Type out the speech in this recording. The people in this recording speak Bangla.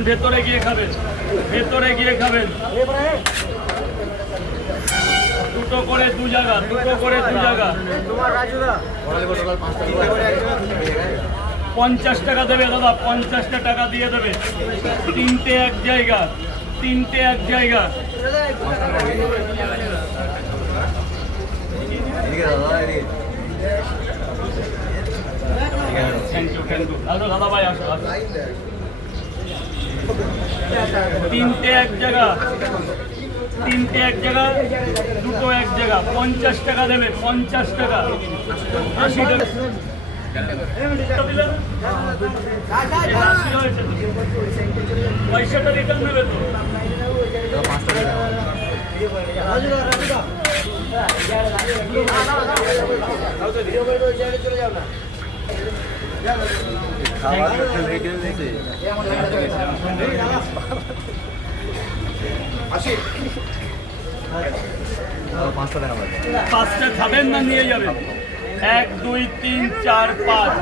খাবেন, ভেতরে গিয়ে খাবেন, ভেতরে গিয়ে খাবেন। দুটো করে দু জায়গা, দুটো করে দু জায়গা। 50 টাকা দেবে দাদা, 50টা টাকা দিয়ে দেবে। তিনটে এক জায়গা, তিনটে এক জায়গা। Thank you, thank you. আসো দাদা ভাই, আসো, আসো। তিনটে এক জায়গা, তিনটে এক জায়গা, দুটো এক জায়গা। 50 টাকা দেবে, 50 টাকা। 80 টাকা পয়সাটা রিটার্ন নেবে তো? চলে যাও না। পাঁচটা খাবেন না নিয়ে যাবেন? 1 2 3 4 5